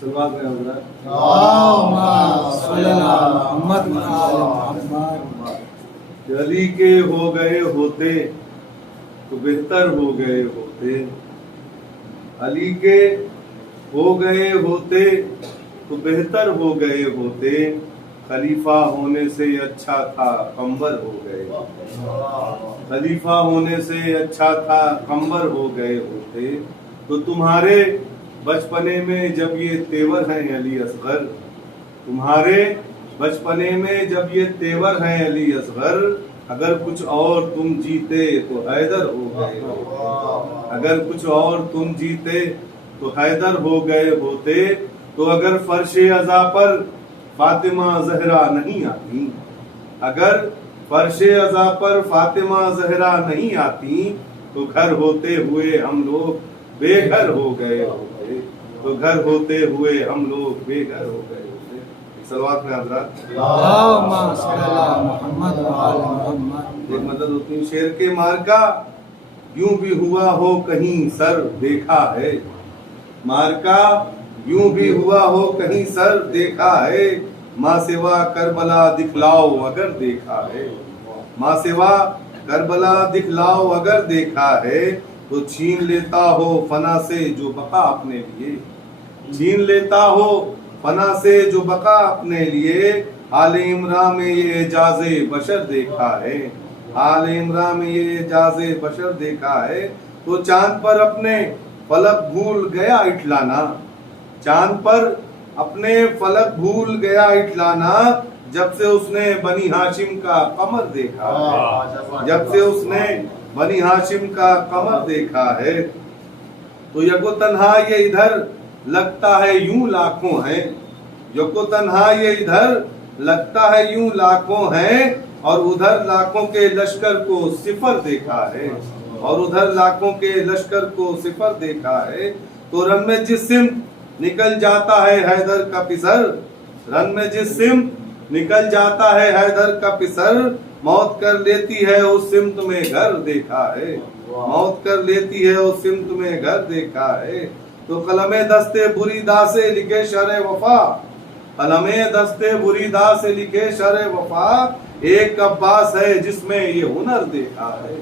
सलवात में हजरत अली के हो गए होते तो बेहतर हो गए होते, अली के हो गए होते तो बेहतर हो गए होते, खलीफा होने से अच्छा था कंबर हो गए, खलीफा होने से अच्छा था कंबर हो गए होते। तो तुम्हारे बचपने में जब ये तेवर हैं अली असगर, तुम्हारे बचपने में जब ये तेवर हैं अली असगर, अगर कुछ और तुम जीते तो हैदर हो गए होते, अगर कुछ और तुम जीते तो हैदर हो गए होते। तो अगर फर्शे अज़ा पर फातिमा जहरा नहीं आती, अगर फर्शे अज़ा पर फातिमा जहरा नहीं आती, तो घर होते हुए हम लोग बेघर हो गए होते, तो घर होते हुए हम लोग बेघर हो गए होते। सलवात में हजरत एक मदद होती है शेर के मार का, यूं भी हुआ हो कहीं सर देखा है, मार का यूं भी हुआ हो कहीं सर देखा है, माँ सिवा करबला दिखलाओ अगर देखा है, माँ सिवा करबला दिखलाओ अगर देखा है। तो छीन लेता हो फना से जो बका अपने लिए, छीन लेता हो फना से जो बका अपने लिए, आले इमरा में ये एजाज़े बशर देखा है, आले इमरा में ये एजाज़े बशर देखा है। तो चांद पर अपने फलक भूल गया इठलाना, चांद पर अपने फलक भूल गया इठलाना, जब से उसने बनी हाशिम का कमर देखा है, जब से उसने बनी हाशिम का कमर देखा है। तो यको तन्हा ये इधर लगता है यूं लाखों हैं, यको तन्हा ये इधर लगता है यूं लाखों हैं, और उधर लाखों के लश्कर को सिफर देखा है, और उधर लाखों के लश्कर को सिफर देखा है। तो रन में जिस सिमत निकल जाता है हैदर का पिसर, रन में जिस सिमत निकल जाता है हैदर का पिसर, मौत कर लेती है उस सिमत में घर देखा है, मौत कर लेती है उस सिमत में घर देखा है। तो कलमे दस्ते बुरी दा से लिखे शर वफा, कलमे दस्ते बुरी दा से लिखे शर वफा, एक अब्बास है जिसमें ये हुनर देखा है,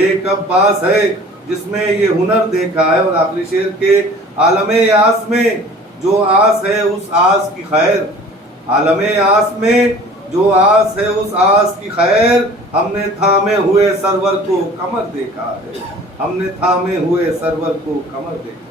एक अब्बास है जिसमें ये हुनर देखा है। और आखिरी शेर के आलमे आस में जो आस है उस आस की खैर, आलमे आस में जो आस है उस आस की खैर, हमने थामे हुए सरवर को कमर देखा है, हमने थामे हुए सरवर को कमर देखा है।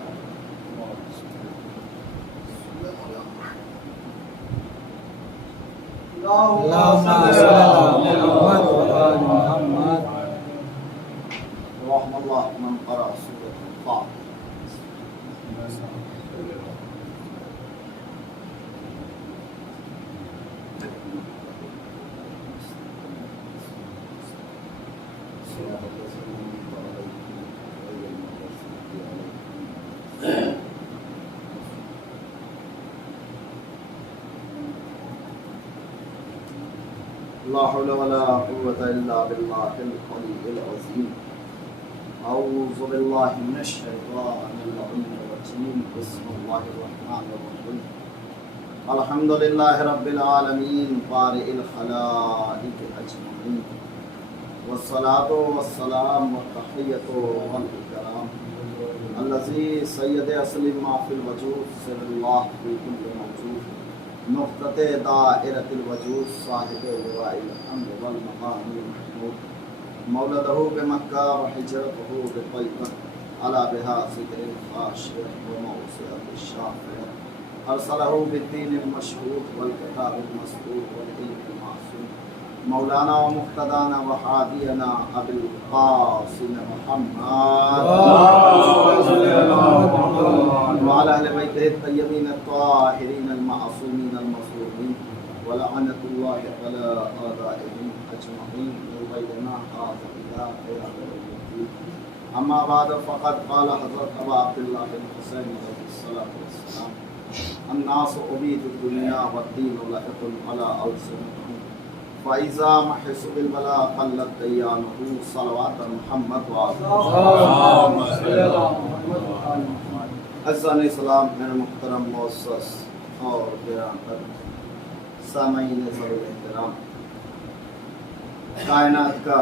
لا حول ولا قوة إلا بالله العلي العظيم. أعوذ بالله من الشيطان الرجيم. بسم الله الرحمن الرحيم. الحمد لله رب العالمين بارئ الخلائق أجمعين، والصلاة والسلام والتحية والإكرام الذي سيد أصل ما في الوجود سر الله في كل موجود، نقطة دائرة الوجود صاحب لواء الحمد والمقام المحمود، مولده بمكة وحجرته بطيبة، على بها ذكر الخاشع وموسعة الشافع، أرسله بالدين المشهود والكتاب المسطور والعلم المعصوم، مولانا ومقتدانا وحادينا أبي القاسم محمد وعلى أهل بيته الطيبين الطاهرين المعصومين المظلومين، ولعنة الله على أعدائهم أجمعين من غيرنا هذا إلى قيام الدين. أما بعد، فقد قال حضرت أبا عبد الله بن حسين عليه الصلاة والسلام: الناس عبيد الدنيا والدين لاحق على ألسنتهم، فإذا محس بالبلاء قلت ديانه. صلوات محمد وآله. عزیزان اسلام، میرے محترم معزز اور گراں قدر سامعین ضرور احترام، کائنات کا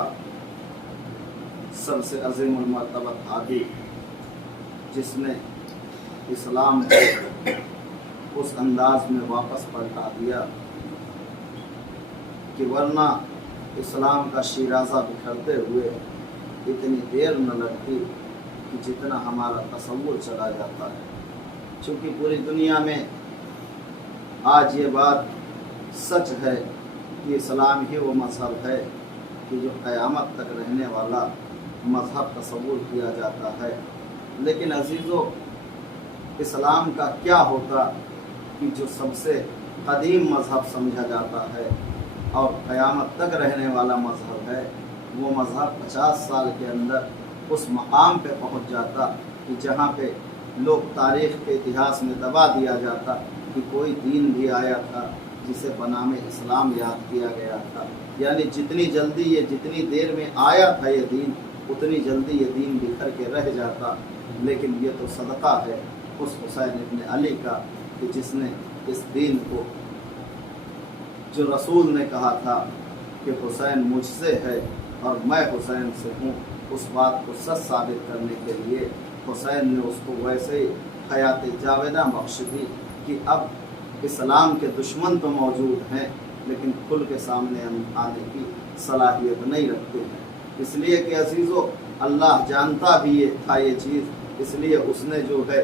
سب سے عظیم المرتبہ ہادی، جس نے اسلام کو اس انداز میں واپس پلٹا دیا کہ ورنہ اسلام کا شیرازہ بکھرتے ہوئے اتنی دیر نہ لگتی کہ جتنا ہمارا تصور چلا جاتا ہے۔ چونکہ پوری دنیا میں آج یہ بات سچ ہے کہ اسلام ہی وہ مذہب ہے کہ جو قیامت تک رہنے والا مذہب تصور کیا جاتا ہے۔ لیکن عزیزو، اسلام کا کیا ہوتا کہ جو سب سے قدیم مذہب سمجھا جاتا ہے اور قیامت تک رہنے والا مذہب ہے، وہ مذہب 50 سال کے اندر اس مقام پہ پہنچ جاتا کہ جہاں پہ لوگ تاریخ کے اتہاس میں دبا دیا جاتا کہ کوئی دین بھی آیا تھا جسے بنام اسلام یاد کیا گیا تھا۔ یعنی جتنی جلدی جتنی دیر میں آیا تھا یہ دین، اتنی جلدی یہ دین بکھر کے رہ جاتا۔ لیکن یہ تو صدقہ ہے اس حسین ابن علی کا کہ جس نے اس دین کو، جو رسول نے کہا تھا کہ حسین مجھ سے ہے اور میں حسین سے ہوں، اس بات کو سچ ثابت کرنے کے لیے حسین نے اس کو ویسے ہی حیات جاویدہ بخش دی کہ اب اسلام کے دشمن تو موجود ہیں لیکن کھل کے سامنے آنے کی صلاحیت نہیں رکھتے ہیں۔ اس لیے کہ عزیزو، اللہ جانتا بھی یہ تھا یہ چیز، اس لیے اس نے جو ہے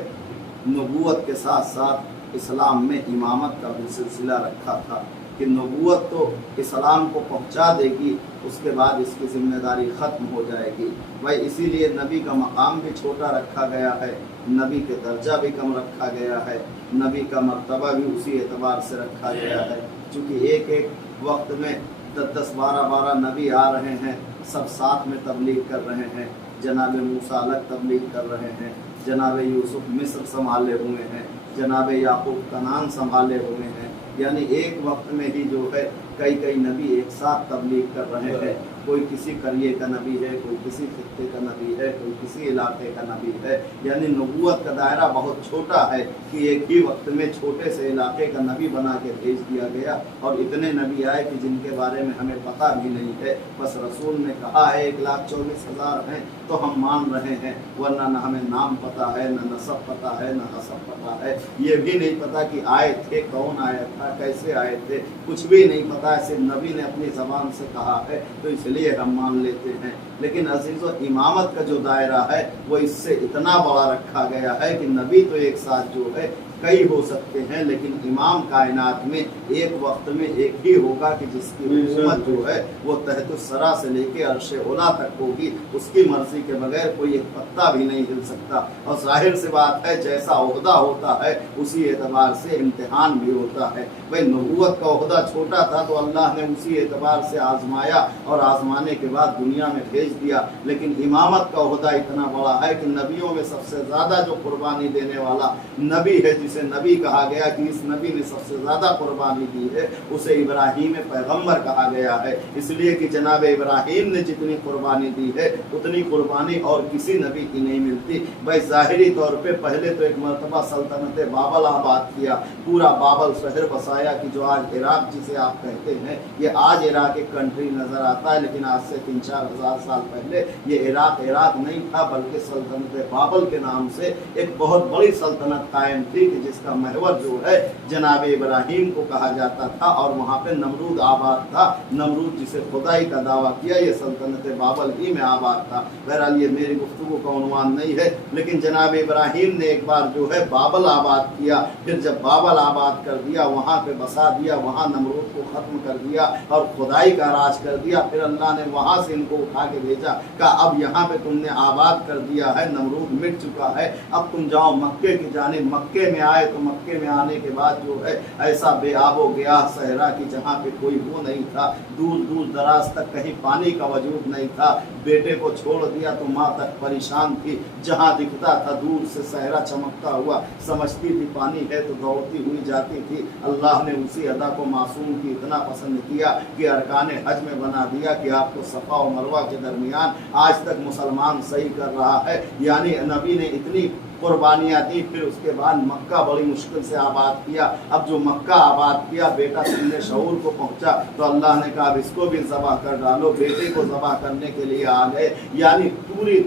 نبوت کے ساتھ ساتھ اسلام میں امامت کا بھی سلسلہ رکھا تھا کہ نبوت تو اسلام کو پہنچا دے گی، اس کے بعد اس کی ذمہ داری ختم ہو جائے گی۔ بھائی اسی لیے نبی کا مقام بھی چھوٹا رکھا گیا ہے، نبی کے درجہ بھی کم رکھا گیا ہے، نبی کا مرتبہ بھی اسی اعتبار سے رکھا گیا ہے، چونکہ ایک ایک وقت میں 10 12 نبی آ رہے ہیں، سب ساتھ میں تبلیغ کر رہے ہیں۔ جناب موسیٰ الگ تبلیغ کر رہے ہیں، جناب یوسف مصر سنبھالے ہوئے ہیں، جناب یعقوب کنعان سنبھالے ہوئے ہیں۔ یعنی ایک وقت میں ہی جو ہے کئی نبی ایک ساتھ تبلیغ کر رہے ہیں۔ کوئی کسی قریے کا نبی ہے، کوئی کسی خطے کا نبی ہے، کوئی کسی علاقے کا نبی ہے۔ یعنی نبوت کا دائرہ بہت چھوٹا ہے کہ ایک ہی وقت میں چھوٹے سے علاقے کا نبی بنا کے بھیج دیا گیا، اور اتنے نبی آئے کہ جن کے بارے میں ہمیں پتہ بھی نہیں ہے۔ بس رسول نے کہا ہے 1,24,000 ہیں تو ہم مان رہے ہیں، ورنہ نہ ہمیں نام پتہ ہے، نہ نسب پتہ ہے، نہ حسب پتہ ہے، یہ بھی نہیں پتہ کہ آئے تھے، کون آیا تھا، کیسے آئے تھے، کچھ بھی نہیں پتہ ہے۔ صرف نبی نے اپنی زبان سے کہا ہے تو اس لیے ہم مان لیتے ہیں۔ لیکن عزیزو، امامت کا جو دائرہ ہے وہ اس سے اتنا بڑا رکھا گیا ہے کہ نبی تو ایک ساتھ جو ہے کئی ہو سکتے ہیں، لیکن امام کائنات میں ایک وقت میں ایک ہی ہوگا کہ جس کی حکومت جو ہے وہ تحت الثری سے لے کے عرش اولی تک ہوگی، اس کی مرضی کے بغیر کوئی ایک پتا بھی نہیں ہل سکتا۔ اور ظاہر سی بات ہے جیسا عہدہ ہوتا ہے اسی اعتبار سے امتحان بھی ہوتا ہے۔ بھائی نبوت کا عہدہ چھوٹا تھا تو اللہ نے اسی اعتبار سے آزمایا اور آزمانے کے بعد دنیا میں بھیج دیا، لیکن امامت کا عہدہ اتنا بڑا ہے کہ نبیوں میں سب سے زیادہ جو قربانی دینے والا نبی ہے، جسے نبی کہا گیا کہ اس نبی نے سب سے زیادہ قربانی دی ہے، اسے ابراہیم پیغمبر کہا گیا ہے۔ اس لیے کہ جناب ابراہیم نے جتنی قربانی دی ہے اتنی قربانی اور کسی نبی کی نہیں ملتی۔ بھائی ظاہری طور پہ پہلے تو ایک مرتبہ سلطنت بابل آباد کیا، پورا بابل شہر بسایا کہ جو آج عراق جسے آپ کہتے ہیں، یہ آج عراق ایک کنٹری نظر آتا ہے، لیکن آج سے 3-4 ہزار سال پہلے یہ عراق نہیں تھا بلکہ سلطنت بابل کے نام سے ایک بہت بڑی سلطنت قائم تھی کہ جس کا محور جو ہے جناب ابراہیم کو کہا جاتا تھا، اور وہاں پہ نمرود آباد تھا۔ نمرود جسے خدائی کا دعویٰ کیا، یہ سلطنت بابل ہی میں آباد تھا۔ بہرحال یہ میری گفتگو کا عنوان نہیں ہے، لیکن جناب ابراہیم نے ایک بار جو ہے بابل آباد کیا، پھر جب بابل آباد کر دیا وہاں پہ بسا دیا، وہاں نمرود کو ختم کر دیا اور خدائی کا راج کر دیا۔ پھر اللہ نے وہاں سے ان کو اٹھا کے بھیجا، کہا اب یہاں پہ تم نے آباد کر دیا ہے، نمرود مٹ چکا ہے، اب تم جاؤ مکے کی جانب۔ مکے میں آئے تو مکے میں آنے کے بعد جو ہے ایسا بے آب و گیاہ صحرا کی جہاں پہ کوئی وہ نہیں تھا، دور دور دراز تک کہیں پانی کا وجود نہیں تھا۔ بیٹے کو چھوڑ دیا تو ماں تک پریشان تھی، جہاں دکھتا تھا دور سے صحرا چمکتا ہوا سمجھتی تھی پانی ہے تو دوڑتی ہوئی جاتی تھی۔ اللہ نے اسی ادا کو معصوم کی اتنا پسند کیا کہ ارکان حج میں بنا دیا کہ آپ کو صفا و مروہ کے درمیان آج تک مسلمان صحیح کر رہا ہے۔ یعنی نبی نے اتنی कुर्बानियाँ दी, फिर उसके बाद मक्का बड़ी मुश्किल से आबाद किया। अब जो मक्का आबाद किया, बेटा तुमने शऊर को पहुंचा तो अल्लाह ने कहा अब इसको भी ज़बह कर डालो। बेटे को ज़बह करने के लिए आ गए, यानी पूरी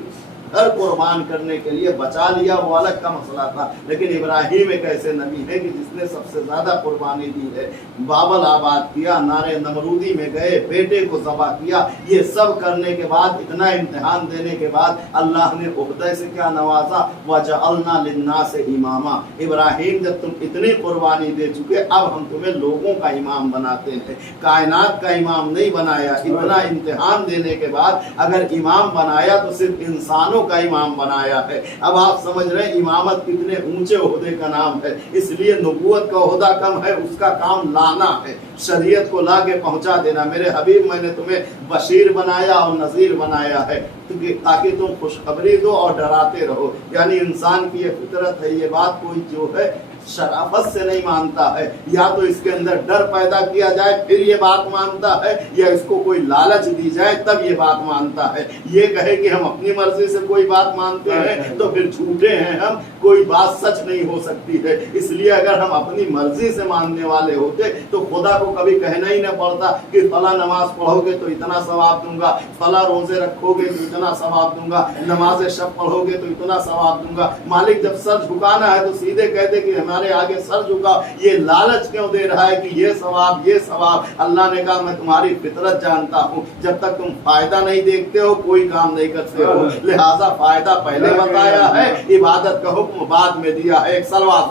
घर कुर्बान करने के लिए बचा लिया, वो अलग का मसला था। लेकिन इब्राहिम एक ऐसे नबी है कि जिसने सबसे ज़्यादा कुर्बानी दी है। बाबल आबाद किया, नारे नमरूदी में गए, बेटे को ज़बह किया। ये सब करने के बाद, इतना इम्तिहान देने के बाद अल्लाह ने उहदे से क्या नवाजा, वजअलना लिन्नास इमामा। इब्राहिम जब तुम इतनी कुर्बानी दे चुके, अब हम तुम्हें लोगों का इमाम बनाते हैं, कायनात का इमाम नहीं बनाया। इतना इम्तिहान देने के बाद अगर इमाम बनाया तो सिर्फ इंसानों का इमाम बनाया है। अब आप समझ रहे हैं इमामत कितने ऊंचे ओहदे का नाम है। इसलिए नबूवत का ओहदा कम है, उसका काम लाना है, शरीयत को ला के पहुंचा देना। मेरे हबीब मैंने तुम्हें बशीर बनाया और नज़ीर बनाया है ताकि तुम खुशखबरी दो और डराते रहो। यानी इंसान की ये फितरत है। ये बात कोई जो है शराफत से नहीं मानता है, या तो इसके अंदर डर पैदा किया जाए फिर ये बात मानता है, या इसको कोई लालच दी जाए तब ये बात मानता है। ये कहे कि हम अपनी मर्जी से कोई बात मानते हैं तो फिर झूठे हैं हम, कोई बात सच नहीं हो सकती है। इसलिए अगर हम अपनी मर्जी से मानने वाले होते तो खुदा को कभी कहना ही ना पड़ता कि फला नमाज पढ़ोगे तो इतना सवाब दूंगा, फला रोजे रखोगे तो इतना सवाब दूंगा, नमाज शब पढ़ोगे तो इतना सवाब दूंगा। मालिक जब सर झुकाना है तो सीधे कहते कि हमारे आगे सर झुका। ये लालच क्यों दे रहा है कि ये सवाब ये सवाब? अल्लाह ने कहा मैं तुम्हारी फितरत जानता हूँ, जब तक तुम फायदा नहीं देखते हो कोई काम नहीं करते हो। लिहाजा फायदा पहले बताया है, इबादत का हुक्म बाद में दिया है। एक सलवात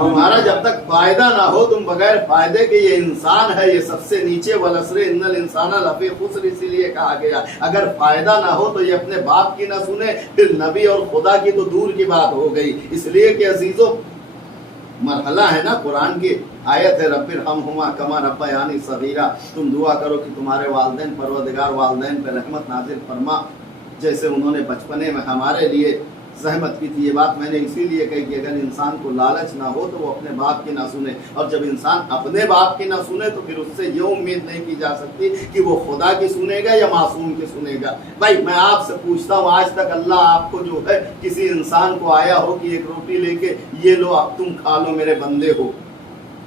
तुम्हारा जब तक फायदा ना हो, तुम बगैर फायदे के, ये इंसान है ये सबसे नीचे, वलसरे इन्नल इंसाना लफी खुस्र, इसीलिए कहा गया अगर फायदा ना हो तो ये अपने बाप की ना सुने, फिर नबी और खुदा की तो दूर की बात हो गई। इसलिए कि अजीजों मरहला है ना, कुरान की आयत है रब्बिर हमहुमा कमा रब्बयानी सगीरा, तुम दुआ करो कि तुम्हारे वालिदैन परवरदिगार वालिदैन पे रहमत नाजिल फरमा जैसे उन्होंने बचपने में हमारे लिए सहमत की थी। ये बात मैंने इसीलिए कही कि अगर इंसान को लालच ना हो तो वो अपने बाप की ना सुने, और जब इंसान अपने बाप की ना सुने तो फिर उससे ये उम्मीद नहीं की जा सकती कि वो खुदा की सुनेगा या मासूम की सुनेगा। भाई मैं आपसे पूछता हूँ, आज तक अल्लाह आपको जो है किसी इंसान को आया हो कि एक रोटी लेके ये लो अब तुम खा लो मेरे बंदे हो?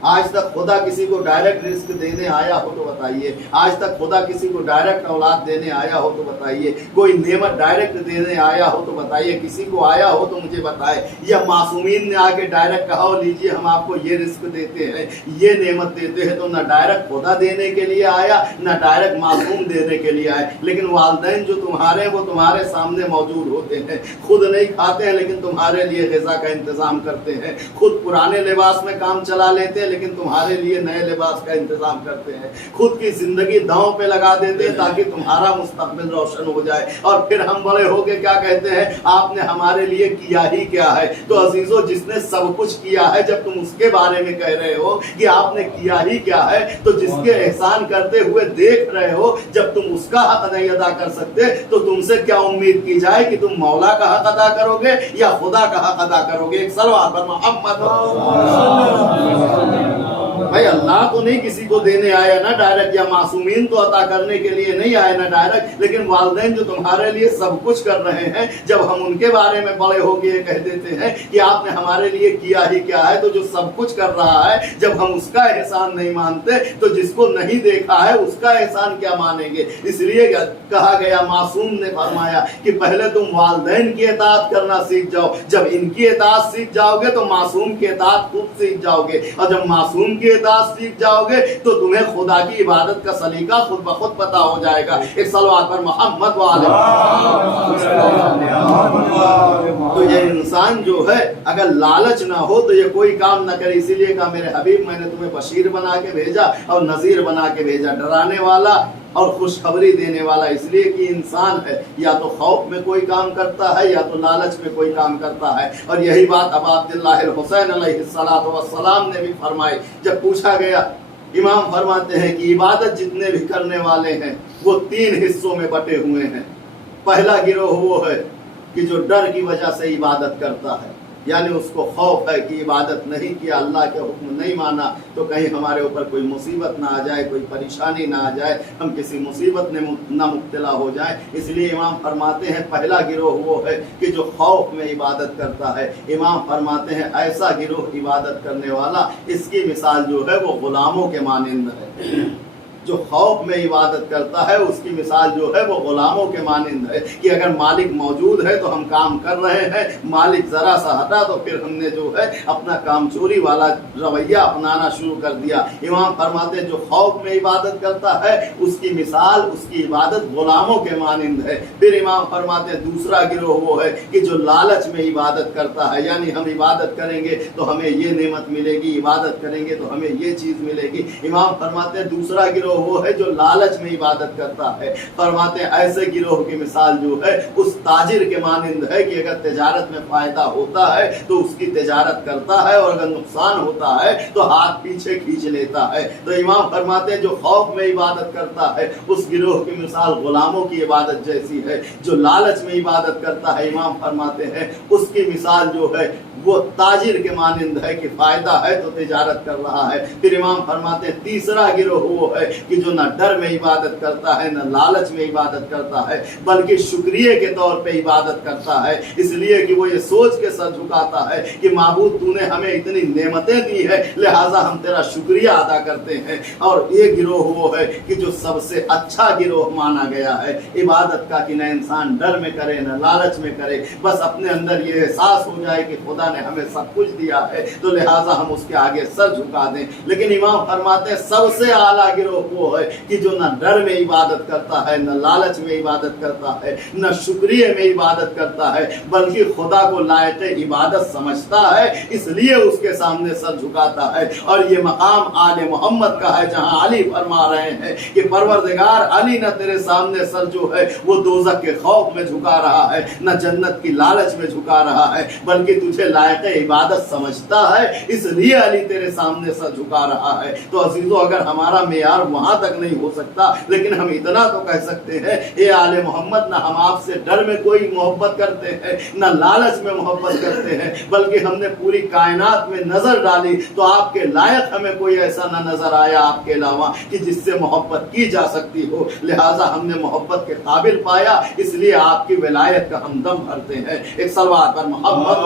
आज तक खुदा किसी को डायरेक्ट रिस्क देने आया हो तो बताइए? आज तक खुदा किसी को डायरेक्ट औलाद देने आया हो तो बताइए? कोई नेमत डायरेक्ट देने आया हो तो बताइए? किसी को आया हो तो मुझे बताए। या मासूमीन ने आके डायरेक्ट कहा हो लीजिए हम आपको ये रिस्क देते हैं, ये नेमत देते हैं, तो ना डायरेक्ट खुदा देने के लिए आया ना डायरेक्ट मासूम देने के लिए आए। लेकिन वालिदैन जो तुम्हारे वो तुम्हारे सामने मौजूद होते हैं, खुद नहीं खाते हैं लेकिन तुम्हारे लिए ग़िज़ा का इंतजाम करते हैं, खुद पुराने लिबास में काम चला लेते हैं लेकिन तुम्हारे लिए नए लिबास का इंतजाम करते हैं, खुद की जिंदगी दांव पे लगा देते हैं ताकि तुम्हारा मुस्तकबिल रोशन हो जाए। और फिर हम बड़े होके क्या कहते हैं, आपने हमारे लिए किया ही क्या है? तो अजीजों जिसने सब कुछ किया है, जब तुम उसके बारे में कह रहे हो कि आपने किया ही क्या है, तो जिसके एहसान करते हुए देख रहे हो, जब तुम उसका हक नहीं अदा कर सकते तो तुमसे क्या उम्मीद की जाए कि तुम मौला का हक अदा करोगे या खुदा का हक अदा करोगे? एक सलवात पर मोहम्मद। भाई अल्लाह तो नहीं किसी को देने आया ना डायरेक्ट, या मासूमीन तो अता करने के लिए नहीं आए ना डायरेक्ट, लेकिन वालिदैन जो तुम्हारे लिए सब कुछ कर रहे हैं, जब हम उनके बारे में बड़े होके ये कह देते हैं कि आपने हमारे लिए किया ही क्या है, तो जो सब कुछ कर रहा है जब हम उसका एहसान नहीं मानते तो जिसको नहीं देखा है उसका एहसान क्या मानेंगे? इसलिए कहा गया, मासूम ने फरमाया कि पहले तुम वालिदैन की इताअत करना सीख जाओ, जब इनकी इताअत सीख जाओगे तो मासूम की इताअत खुद सीख जाओगे, और जब मासूम की इताअत सीख जाओगे तो तुम्हें खुदा की इबादत का सलीका खुद ब खुद पता हो जाएगा। एक सलवात पर मोहम्मद वाले। तो ये इंसान जो है अगर लालच ना हो तो ये कोई काम ना करे। इसीलिए कहा मेरे हबीब मैंने तुम्हें बशीर बना के भेजा और नजीर बना के भेजा, डराने वाला और खुशखबरी देने वाला। इसलिए कि इंसान है या तो खौफ में कोई काम करता है या तो लालच में कोई काम करता है। और यही बात अबू अब्दुल्लाह हुसैन अलैहिस्सलातु वस्सलाम ने भी फरमाई। जब पूछा गया, इमाम फरमाते हैं कि इबादत जितने भी करने वाले हैं वो 3 हिस्सों में बटे हुए हैं। पहला गिरोह वो है कि जो डर की वजह से इबादत करता है, یعنی اس کو خوف ہے کہ عبادت نہیں کیا، اللہ کے حکم نہیں مانا تو کہیں ہمارے اوپر کوئی مصیبت نہ آ جائے، کوئی پریشانی نہ آ جائے، ہم کسی مصیبت میں نہ مبتلا ہو جائیں۔ اس لیے امام فرماتے ہیں پہلا گروہ وہ ہے کہ جو خوف میں عبادت کرتا ہے۔ امام فرماتے ہیں ایسا گروہ عبادت کرنے والا، اس کی مثال جو ہے وہ غلاموں کے مانند ہے۔ جو خوف میں عبادت کرتا ہے اس کی مثال جو ہے وہ غلاموں کے مانند ہے کہ اگر مالک موجود ہے تو ہم کام کر رہے ہیں، مالک ذرا سا ہٹا تو پھر ہم نے جو ہے اپنا کام چوری والا رویہ اپنانا شروع کر دیا۔ امام فرماتے ہیں جو خوف میں عبادت کرتا ہے اس کی مثال، اس کی عبادت غلاموں کے مانند ہے۔ پھر امام فرماتے ہیں دوسرا گروہ وہ ہے کہ جو لالچ میں عبادت کرتا ہے، یعنی ہم عبادت کریں گے تو ہمیں یہ نعمت ملے گی، عبادت کریں گے تو ہمیں یہ چیز ملے گی۔ امام فرماتے ہیں دوسرا گروہ وہ ہے جو لالچ میں عبادت کرتا ہے۔ فرماتے ہیں ایسے گروہ کی مثال جو ہے اس تاجر کے مانند ہے کہ اگر تجارت میں فائدہ ہوتا ہے تو اس کی تجارت کرتا ہے اور اگر نقصان ہوتا ہے تو ہاتھ پیچھے کھینچ لیتا ہے۔ تو امام فرماتے ہیں جو خوف میں عبادت کرتا ہے اس گروہ کی مثال غلاموں کی عبادت جیسی ہے۔ جو لالچ میں عبادت کرتا ہے امام فرماتے ہیں اس کی مثال جو ہے وہ تاجر کے مانند ہے کہ فائدہ ہے تو تجارت کر رہا ہے۔ پھر امام فرماتے ہیں تیسرا گروہ وہ ہے کہ جو نہ ڈر میں عبادت کرتا ہے نہ لالچ میں عبادت کرتا ہے بلکہ شکریہ کے طور پہ عبادت کرتا ہے، اس لیے کہ وہ یہ سوچ کے سر جھکاتا ہے کہ معبود تو نے ہمیں اتنی نعمتیں دی ہے لہٰذا ہم تیرا شکریہ ادا کرتے ہیں۔ اور یہ گروہ وہ ہے کہ جو سب سے اچھا گروہ مانا گیا ہے عبادت کا کہ نہ انسان ڈر میں کرے نہ لالچ میں کرے، بس اپنے اندر یہ احساس ہو جائے کہ خدا نے ہمیں سب کچھ دیا ہے تو لہٰذا ہم اس کے آگے سر جھکا دیں۔ لیکن امام فرماتے ہیں سب سے اعلیٰ گروہ وہ ہے کہ جو نہ ڈر میں عبادت کرتا ہے نہ لالچ میں عبادت کرتا ہے نہ شکریہ میں عبادت کرتا ہے بلکہ خدا کو لائق عبادت سمجھتا ہے، اس لیے اس کے سامنے سر جھکاتا ہے۔ اور یہ مقام آل محمد کا ہے جہاں علی فرما رہے ہیں کہ پروردگار علی نہ تیرے سامنے سر جو ہے وہ دوزخ کے خوف میں جھکا رہا ہے نہ جنت کی لالچ میں جھکا رہا ہے بلکہ تجھے لائق عبادت سمجھتا ہے، اس لیے علی تیرے سامنے سر جھکا رہا ہے۔ تو عزیزو اگر ہمارا معیار وہاں تک نہیں ہو سکتا لیکن ہم اتنا تو کہہ سکتے ہیں اے آل محمد نہ ہم آپ سے ڈر میں کوئی محبت کرتے ہیں نہ لالچ میں محبت کرتے ہیں بلکہ ہم نے پوری کائنات میں نظر ڈالی تو آپ کے لائق ہمیں کوئی ایسا نہ نظر آیا آپ کے علاوہ کہ جس سے محبت کی جا سکتی ہو، لہٰذا ہم نے محبت کے قابل پایا، اس لیے آپ کی ولایت کا ہم دم بھرتے ہیں۔ ایک صلوات پر محمد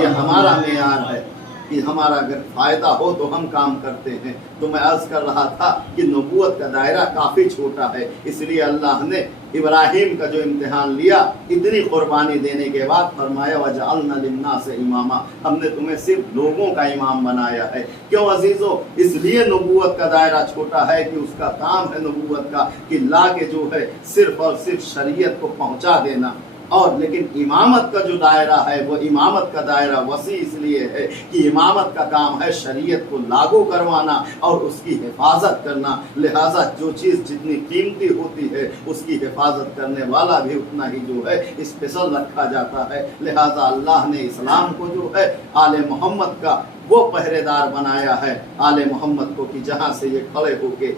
یہ ہمارا معیار ہے کہ ہمارا اگر فائدہ ہو تو ہم کام کرتے ہیں۔ تو میں عرض کر رہا تھا کہ نبوت کا دائرہ کافی چھوٹا ہے، اس لیے اللہ نے ابراہیم کا جو امتحان لیا اتنی قربانی دینے کے بعد فرمایا وَجَعَلْنَا لِلنَّاسِ إِمَامًا، ہم نے تمہیں صرف لوگوں کا امام بنایا ہے۔ کیوں عزیزو؟ اس لیے نبوت کا دائرہ چھوٹا ہے کہ اس کا کام ہے نبوت کا کہ لا کے جو ہے صرف اور صرف شریعت کو پہنچا دینا، اور لیکن امامت کا جو دائرہ ہے وہ امامت کا دائرہ وسیع اس لیے ہے کہ امامت کا کام ہے شریعت کو لاگو کروانا اور اس کی حفاظت کرنا، لہٰذا جو چیز جتنی قیمتی ہوتی ہے اس کی حفاظت کرنے والا بھی اتنا ہی جو ہے اسپیشل رکھا جاتا ہے۔ لہٰذا اللہ نے اسلام کو جو ہے آل محمد کا وہ پہرے دار بنایا ہے، آل محمد کو، کہ جہاں سے یہ کھڑے ہو کے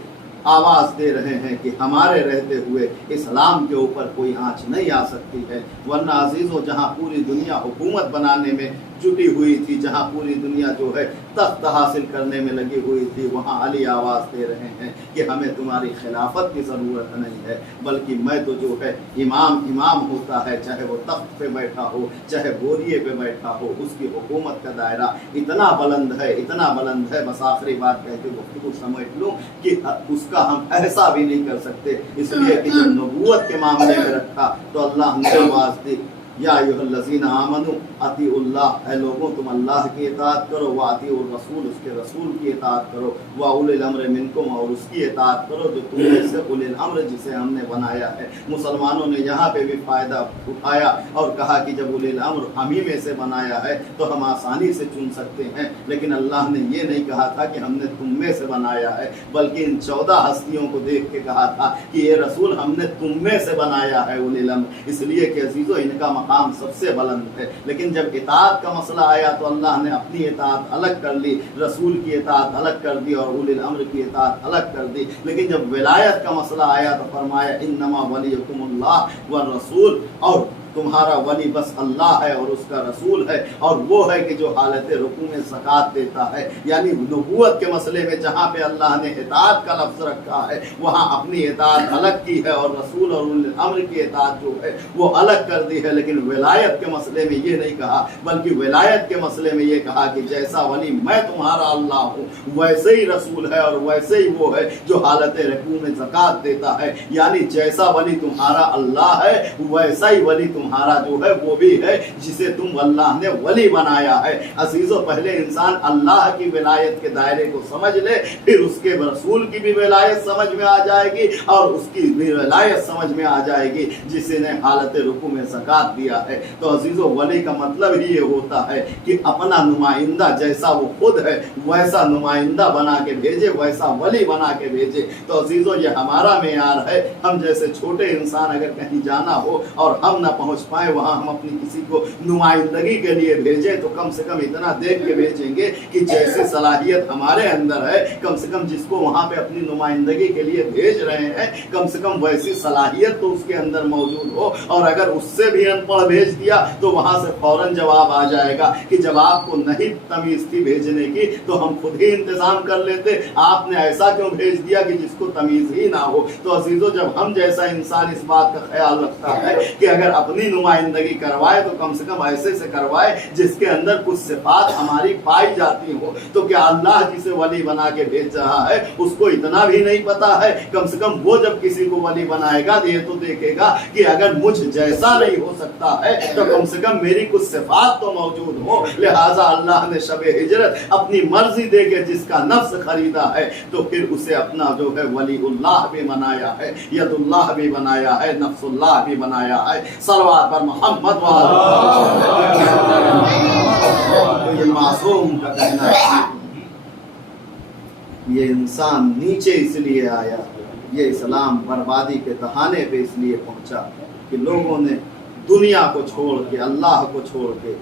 آواز دے رہے ہیں کہ ہمارے رہتے ہوئے اسلام کے اوپر کوئی آنچ نہیں آ سکتی ہے۔ ورنہ عزیزو جہاں پوری دنیا حکومت بنانے میں جٹی ہوئی تھی، جہاں پوری دنیا جو ہے تخت حاصل کرنے میں لگی ہوئی تھی، وہاں علی آواز دے رہے ہیں کہ ہمیں تمہاری خلافت کی ضرورت نہیں ہے بلکہ میں تو جو ہے امام ہوتا ہے، چاہے وہ تخت پہ بیٹھا ہو چاہے بوریے پہ بیٹھا ہو، اس کی حکومت کا دائرہ اتنا بلند ہے، اتنا بلند ہے۔ بس آخری بات کہہ کے گفتگو سمجھ لوں کہ اس کا ہم ایسا بھی نہیں کر سکتے، اس لیے کہ جب نبوت کے معاملے میں رکھا تو اللہ نے آواز دی یا ایھا الذین آمنوا اطیعوا اللہ، اے لوگوں تم اللہ کی اطاعت کرو، واطیعوا الرسول، اس کے رسول کی اطاعت کرو، واولی الامر منکم، اور اس کی اطاعت کرو جو تم میں سے اولی الامر جسے ہم نے بنایا ہے۔ مسلمانوں نے یہاں پہ بھی فائدہ اٹھایا اور کہا کہ جب اولی الامر ہم ہی میں سے بنایا ہے تو ہم آسانی سے چن سکتے ہیں، لیکن اللہ نے یہ نہیں کہا تھا کہ ہم نے تم میں سے بنایا ہے بلکہ ان 14 ہستیوں کو دیکھ کے کہا تھا کہ یہ رسول ہم نے تم میں سے بنایا ہے اولی الامر، اس لیے کہ عزیزو ان کا مقام سب سے بلند ہے۔ لیکن جب اطاعت کا مسئلہ آیا تو اللہ نے اپنی اطاعت الگ کر لی، رسول کی اطاعت الگ کر دی اور اولی الامر کی اطاعت الگ کر دی۔ لیکن جب ولایت کا مسئلہ آیا تو فرمایا انما ولیکم اللہ والرسول، اور तुम्हारा वली बस अल्लाह है और उसका रसूल है, और वो है कि जो हालत रुकू में ज़कात देता है। यानी नबूवत के मसले में जहाँ पे अल्लाह ने इताअत का लफ्ज़ रखा है वहाँ अपनी इताअत अलग की है और रसूल और उल अम्र की इताअत जो है वो अलग कर दी है। लेकिन विलायत के मसले में ये नहीं कहा, बल्कि विलायत के मसले में ये कहा कि जैसा वली मैं तुम्हारा अल्लाह हूँ वैसे ही रसूल है और वैसे ही वो है जो हालत रुकू में ज़कात देता है। यानी जैसा वली तुम्हारा अल्लाह है वैसा ही वली तुम्हारा जो है वो भी है जिसे तुम अल्लाह ने वली बनाया है। अजीजों, पहले इंसान अल्लाह की विलायत के दायरे को समझ ले, फिर उसके रसूल की भी विलायत समझ में आ जाएगी और उसकी भी विलायत समझ में आ जाएगी जिसने हालत रुकू में ज़कात दिया है। तो अजीजों, वली का मतलब ही ये होता है कि अपना नुमाइंदा जैसा वो खुद है वैसा नुमाइंदा बना के भेजे, वैसा वली बना के भेजे। तो अजीजों, ये हमारा मेयार है। हम जैसे छोटे इंसान अगर कहीं जाना हो और हम ना पहुंच पाए वहां, हम अपनी किसी को नुमाइंदगी के लिए भेजें तो कम से कम इतना देख के भेजेंगे कि जैसे सलाहियत हमारे अंदर है, कम से कम जिसको वहां पे अपनी नुमाइंदगी के लिए भेज रहे हैं कम से कम वैसी सलाहियत तो उसके अंदर मौजूद हो। और अगर उससे भी अनपढ़ भेज दिया तो वहां से फौरन जवाब आ जाएगा कि जब आपको नहीं तमीज थी भेजने की तो हम खुद ही इंतजाम कर लेते, आपने ऐसा क्यों भेज दिया कि जिसको तमीज ही ना हो। तो अजीजों, जब हम जैसा इंसान इस बात का ख्याल रखता है कि अगर अपनी नुमाइंदगी करवाए तो कम से कम ऐसे से करवाए जिसके अंदर कुछ सिफात हमारी पाई जाती हो, तो क्या अल्लाह जिसे वली बना के भेज रहा है उसको इतना भी नहीं पता है? कम से कम वो जब किसी को वली बनाएगा ये तो देखेगा कि अगर मुझ जैसा नहीं हो सकता है तो कम से कम मेरी कुछ सिफात तो मौजूद हो। लिहाजा अल्लाह ने शबे हिजरत अपनी मर्जी दे के जिसका नफ्स खरीदा है तो फिर उसे अपना जो है वलीउल्लाह भी बनाया है, यदुल्लाह भी बनाया है, नफ्सुल्लाह भी बनाया है। सलवात पर मोहम्मद तो ये मासूम का कहना है, ये इंसान नीचे इसलिए आया, ये इस्लाम बर्बादी के तहाने पे इसलिए पहुंचा कि लोगों ने दुनिया को छोड़ के, अल्लाह को छोड़ के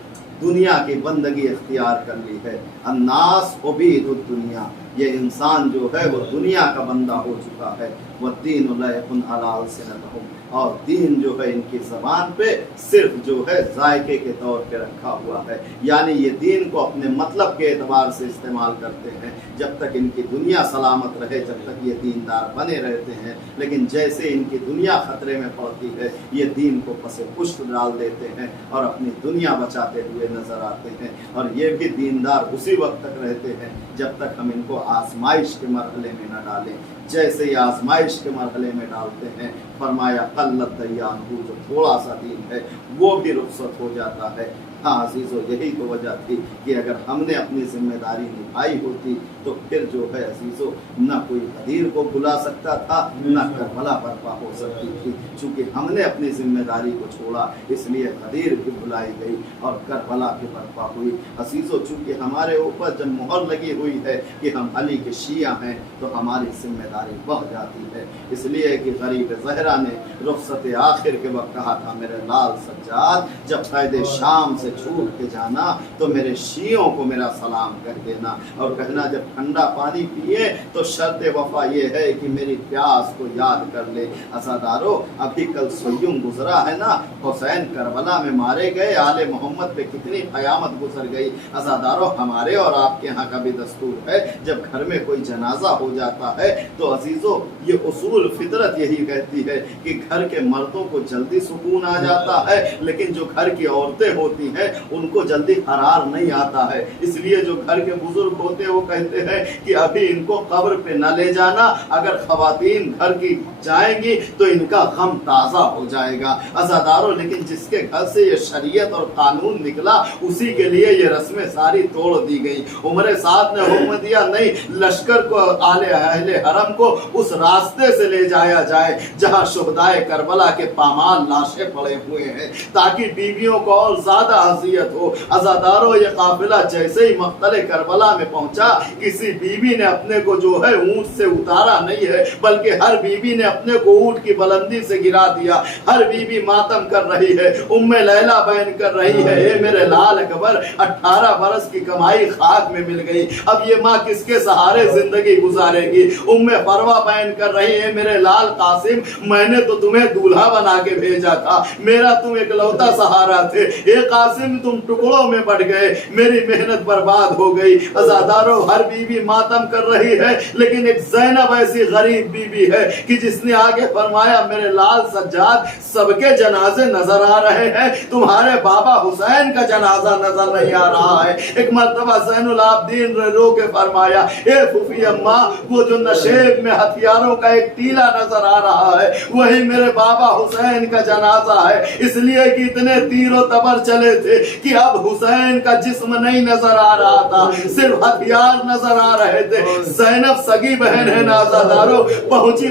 दुनिया की बंदगी इख्तियार कर ली है। अन्नास उबीदुद दुनिया, ये इंसान जो है वो दुनिया का बंदा हो चुका है। वह दीन ला यकुन अला अलसिनतिहिम, और दीन जो है इनकी ज़बान पे सिर्फ जो है जायके के तौर पे रखा हुआ है। यानी ये दीन को अपने मतलब के एतबार से इस्तेमाल करते हैं। जब तक इनकी दुनिया सलामत रहे जब तक ये दीनदार बने रहते हैं, लेकिन जैसे इनकी दुनिया खतरे में पड़ती है ये दीन को पसे पुष्ट डाल देते हैं और अपनी दुनिया बचाते हुए नजर आते हैं। और ये भी दीनदार उसी वक्त तक रहते हैं जब तक हम इनको आजमाइश के मरहले में न डालें। जैसे ही आजमाइश के मरहले में डालते हैं, फरमाया कल्लत दय्यानहु, जो थोड़ा सा दीन है वो भी रुखसत हो जाता है। हाँ अजीज़ों, यही तो वजह थी कि अगर हमने अपनी जिम्मेदारी निभाई होती तो फिर जो है अजीज़ों न कोई गदीर को बुला सकता था न करबला बर्पा हो सकती थी। चूँकि हमने अपनी जिम्मेदारी को छोड़ा इसलिए गदीर भी बुलाई गई और करबला भी बर्पा हुई। अजीज़ों, चूँकि हमारे ऊपर जब मोहर लगी हुई है कि हम अली के शिया हैं तो हमारी जिम्मेदारी बढ़ जाती है। इसलिए कि गरीब ज़हरा ने रुखसत आखिर के वक्त कहा था, मेरे लाल सज्जाद जब क़ैद शाम से छूट के जाना तो मेरे शियों को मेरा सलाम कर देना और कहना जब ठंडा पानी पिए तो शर्त वफा ये है कि मेरी प्यास को याद कर ले। अज़ादारो, अभी कल सय्युम गुजरा है ना, हुसैन करबला में मारे गए, आले मोहम्मद पे कितनी क़यामत गुजर गई। अज़ादारो, हमारे और आपके यहाँ का भी दस्तूर है जब घर में कोई जनाजा हो जाता है तो अजीज़ों ये उसूल फितरत यही कहती है कि घर के मर्दों को जल्दी सुकून आ जाता है लेकिन जो घर की औरतें होती हैं उनको जल्दी करार नहीं आता है। इसलिए जो घर के बुजुर्ग होते हैं वो कहते हैं कि अभी इनको कब्र पे न ले जाना, अगर खवातीन घर की जाएंगी तो इनका गम ताज़ा हो जाएगा। अज़ादारों, लेकिन जिसके घर से ये शरीयत और कानून निकला उसी के लिए ये रस्में सारी तोड़ दी गई। उमर साद ने हुक्म दिया, नहीं, लश्कर को, आले अहले हरम को उस रास्ते से ले जाया जाए जहां शुहदाए करबला के पामाल लाशें पड़े हुए हैं ताकि बीवियों को और ज्यादा अज़ियत हो। अज़ादारों, ये काफिला जैसे ही मक़तल करबला में पहुंचा किसी बीवी ने अपने को जो है ऊंट से उतारा नहीं है बल्कि हर बीवी ने अपने को ऊंट की बुलंदी से गिरा दिया। हर बीवी मातम कर रही है, उम्मे लैला बयान कर रही है, ए मेरे लाल अकबर 18 बरस की कमाई खाक में मिल गई, अब ये माँ किसके सहारे जिंदगी गुजारेगी। उम्मे परवा बयान कर रही है, मेरे लाल कासिम, मैंने तो तुम्हें दूल्हा बना के भेजा था, मेरा तुम इकलौता सहारा थे। ए कासिम, तुम टुकड़ों में बढ़ गए, मेरी मेहनत बर्बाद हो गई। अज़ादारों, हर बीवी मातम कर रही है, लेकिन एक ज़ैनब ऐसी गरीब बीवी है कि जिसने आगे फरमाया, मेरे लाल सज्जाद, सबके जनाजे नजर आ रहे हैं, तुम्हारे बाबा हुसैन का जनाजा नजर नहीं आ रहा है। एक मर्तबा ज़ैनुल आबदीन रो के फरमाया, ए फूफी अम्मा, वो जो नशेब में हथियारों का एक टीला नजर आ रहा है, वही मेरे बाबा हुसैन का जनाजा है। इसलिए कि इतने तीरों तबर चले थे कि अब हुसैन का जिस्म नहीं नजर आ रहा था, सिर्फ हथियार नजर आ रहे थे। ज़ैनब सगी बहन है नाज़ादारों,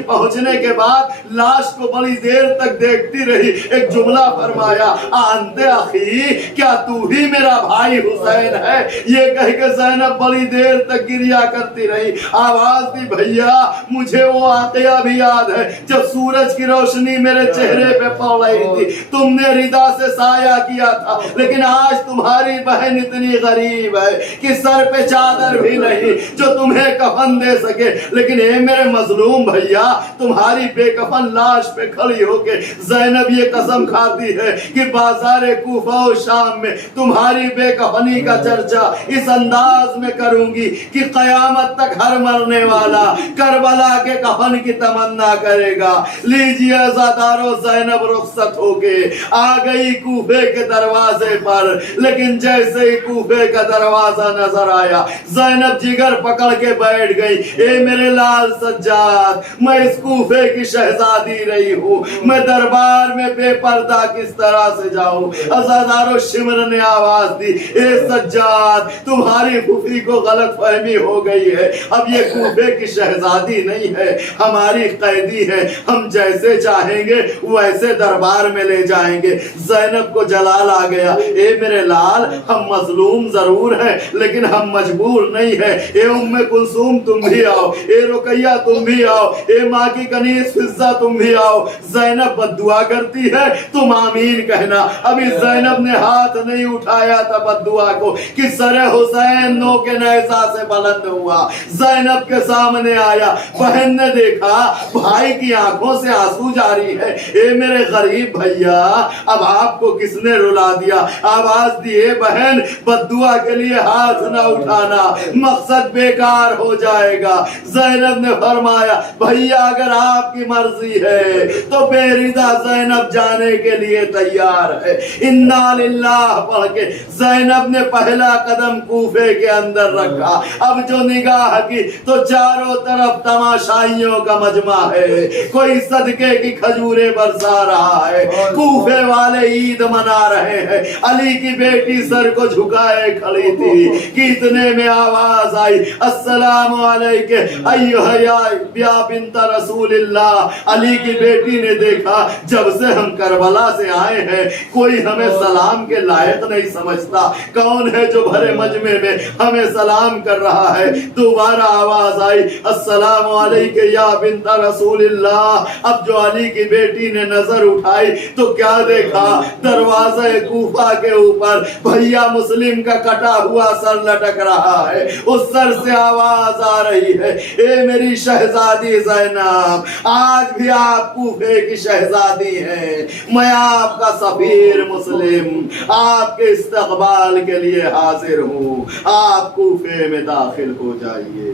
पहुंचने के बाद लाश को बड़ी देर तक देखती रही। एक जुमला फरमाया, आंते अखी, क्या तू ही मेरा भाई हुसैन है? ये कह के ज़ैनब बड़ी देर तक गिरिया करती रही। आवाज दी, भैया मुझे वो वाक़या भी याद है जब सूरज की रोशनी मेरे चेहरे पे पड़ रही थी, तुमने रिदा से साया किया था, लेकिन आज तुम्हारी बहन इतनी गरीब है कि सर पे चादर भी नहीं जो तुम्हें कफन दे सके। लेकिन ए मेरे मजलूम भैया, तुम्हारी बेकफन लाश पे खड़ी होके ज़ैनब ये कसम खाती है कि बाजारे कूफा और शाम में तुम्हारी बेकफनी का चर्चा इस अंदाज में करूंगी कि कयामत तक हर मरने वाला करबला के कफन की तमन्ना करेगा। लीजिए अज़ादारों, ज़ैनब रुखसत होके आ गई कूफे के दरवाजे पर, लेकिन जैसे ही कूफे का दरवाजा नजर आया, ज़ैनब जिगर पकड़ के बैठ गई। ए मेरे लाल सज्जाद, मैं इस कूफे की शहजादी रही हूँ, मैं दरबार में बेपर्दा किस तरह से जाऊं? अज़ादारों, शिमर ने आवाज दी, ए सज्जाद, तुम्हारी फूफी को गलत फहमी हो गई है, अब ये कूफे की शहजादी नहीं है, हमारी कैदी है, हम जैसे चाहेंगे वैसे दरबार में ले जाएंगे। ज़ैनब को जलाल आ गया, ए मेरे लाल, हम मजलूम जरूर हैं, लेकिन हम मजबूर नहीं है। ए उम्मे कुलसूम, तुम भी आओ, ए रुकैया तुम भी आओ, ए माँ की कनीज फिज़्ज़ा तुम भी आओ। ज़ैनब बद्दुआ करती है, तुम आमीन कहना। अभी ज़ैनब ने हाथ नहीं उठाया था बद्दुआ को कि सरे हुसैन नो के नेज़ा से बुलंद हुआ, ज़ैनब के सामने आया। बहन ने देखा भाई की आंखों से आंसू जारी है। ए मेरे गरीब भैया, अब आपको किसने रुला दिया? आवाज दिए, बहन बद्दुआ के लिए हाथ ना उठाना, मकसद बेकार हो जाएगा। ज़ैनब ने फरमाया, भैया अगर आपकी मर्जी है तो बेरिदा ज़ैनब जाने के लिए तैयार है। इन्ना लिल्लाह पढ़ के ज़ैनब ने पहला कदम कूफे के अंदर रखा। अब जो निगाह की तो चारों तरफ तमाशाइयों का मजमा है, कोई सदके की खजूरें बरसा रहा है, कूफे वाले ईद मना रहे हैं। अली की बेटी सर को झुकाए खड़ी थी कि इतने में आवाज आई, अस्सलामु अलैके अय्युहा बिन्त रसूलिल्लाह। अली की बेटी ने देखा, जब से हम करबला से आए हैं कोई हमें सलाम के लायक नहीं समझता, कौन है जो भरे मजमे में हमें सलाम कर रहा है? दोबारा आवाज आई, अस्सलामु अलैके या बिन्त रसूलिल्लाह। अब जो अली की बेटी ने नजर उठाई तो क्या देखा, दरवाजे कूफा के ऊपर भैया मुस्लिम का कटा हुआ सर लटक रहा है। उस सर से आवाज आ रही है, ए मेरी शहजादी ज़ैनब, आज भी आप कूफे की शहजादी हैं, मैं आपका सफीर मुस्लिम आपके इस्तकबाल के लिए हाजिर हूँ, आप कूफे में दाखिल हो जाइए।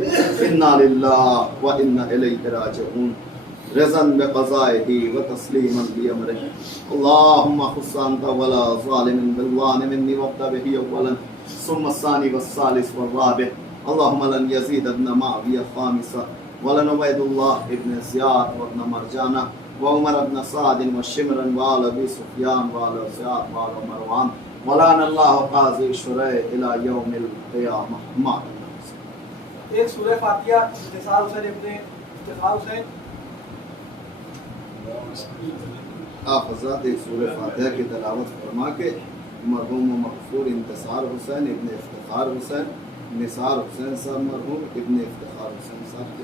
इन्ना लिल्लाह व इन्ना इलैहि राजिऊन। रज़न बिक़ज़ाइही व तस्लीमन बिअमरिही। अल्लाहुम्मा खुस्स अंत वला ज़ालिमिन बिल्लानि मिन्नी वब्दा बिही अव्वलन सुम्मा अस्सानी वस्सालिस वर्राबि। अल्लाहुम्मा लन यज़ीद इब्न मुआविया ख़ामिसा वलन उबैदुल्लाह इब्न ज़ियाद व इब्न मरजाना व उमर इब्न साद व शिमरन व आल अबी सुफ़यान व आल ज़ियाद व आल मरवान वलानल्लाहु क़ाज़ी शुरै इला यौमिल क़ियामह। एक सूरह फातिहा इफ्तिखार हुसैन इब्न इफ्तिखार हुसैन आप हज़रात एक सूरह फातिहा की तिलावत फरमा के मरहूम मग़फ़ूर इंतसार हुसैन इब्न इफ्तिखार हुसैन निसार हुसैन साहब मरहूम इब्न इफ्तिखार हुसैन साहब के